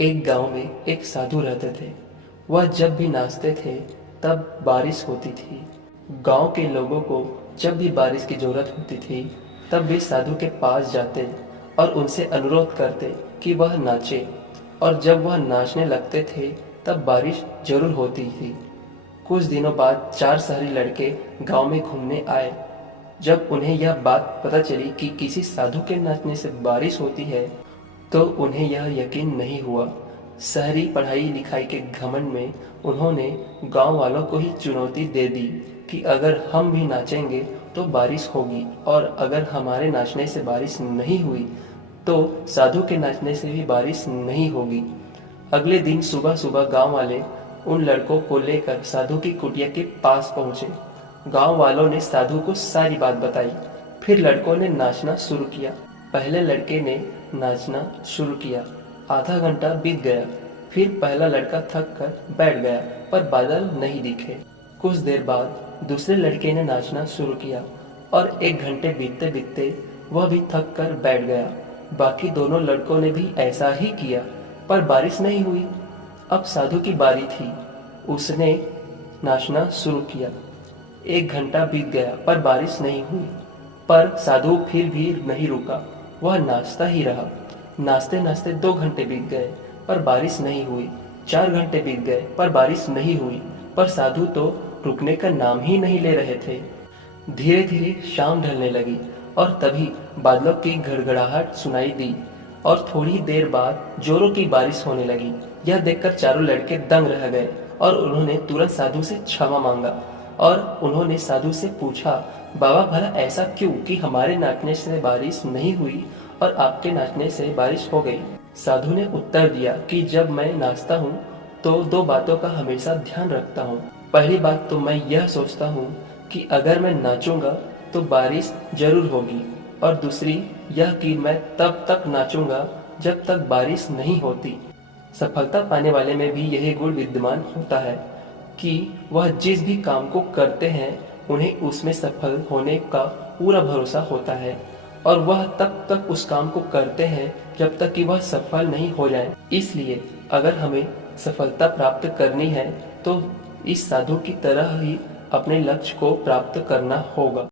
एक गांव में एक साधु रहते थे। वह जब भी नाचते थे तब बारिश होती थी। गांव के लोगों को जब भी बारिश की जरूरत होती थी तब वे साधु के पास जाते और उनसे अनुरोध करते कि वह नाचे। और जब वह नाचने लगते थे तब बारिश जरूर होती थी। कुछ दिनों बाद 4 शहरी लड़के गांव में घूमने आए। जब उन्हें यह बात पता चली कि किसी साधु के नाचने से बारिश होती है तो उन्हें यह यकीन नहीं हुआ। शहरी पढ़ाई लिखाई के घमंड में उन्होंने गांव वालों को ही चुनौती दे दी कि अगर हम भी नाचेंगे तो बारिश होगी, और अगर हमारे नाचने से बारिश नहीं हुई तो साधु के नाचने से भी बारिश नहीं होगी। अगले दिन सुबह सुबह गांव वाले उन लड़कों को लेकर साधु की कुटिया के पास पहुंचे। गांव वालों ने साधु को सारी बात बताई। फिर लड़कों ने नाचना शुरू किया। पहले लड़के ने नाचना शुरू किया। आधा घंटा बीत गया। फिर पहला लड़का थक कर बैठ गया, पर बादल नहीं दिखे। कुछ देर बाद दूसरे लड़के ने नाचना शुरू किया और 1 घंटे बीतते बीतते वह भी थक कर बैठ गया। बाकी दोनों लड़कों ने भी ऐसा ही किया, पर बारिश नहीं हुई। अब साधु की बारी थी। उसने नाचना शुरू किया। 1 घंटा बीत गया पर बारिश नहीं हुई, पर साधु फिर भी नहीं रुका। वह नाचता ही रहा। नाचते नाचते 2 घंटे बीत गए पर बारिश नहीं हुई। 4 घंटे बीत गए पर बारिश नहीं हुई, पर साधु तो रुकने का नाम ही नहीं ले रहे थे। धीरे धीरे शाम ढलने लगी और तभी बादलों की गड़गड़ाहट सुनाई दी और थोड़ी देर बाद जोरों की बारिश होने लगी। यह देखकर चारों लड़के दंग रह गए और उन्होंने तुरंत साधु से क्षमा मांगा। और उन्होंने साधु से पूछा, बाबा भला ऐसा क्यों कि हमारे नाचने से बारिश नहीं हुई और आपके नाचने से बारिश हो गई। साधु ने उत्तर दिया कि जब मैं नाचता हूँ तो 2 बातों का हमेशा ध्यान रखता हूँ। पहली बात तो मैं यह सोचता हूँ कि अगर मैं नाचूंगा तो बारिश जरूर होगी, और दूसरी यह कि मैं तब तक नाचूंगा जब तक बारिश नहीं होती। सफलता पाने वाले में भी यही गुण विद्यमान होता है कि वह जिस भी काम को करते हैं उन्हें उसमें सफल होने का पूरा भरोसा होता है, और वह तब तक उस काम को करते हैं जब तक कि वह सफल नहीं हो जाए। इसलिए अगर हमें सफलता प्राप्त करनी है तो इस साधु की तरह ही अपने लक्ष्य को प्राप्त करना होगा।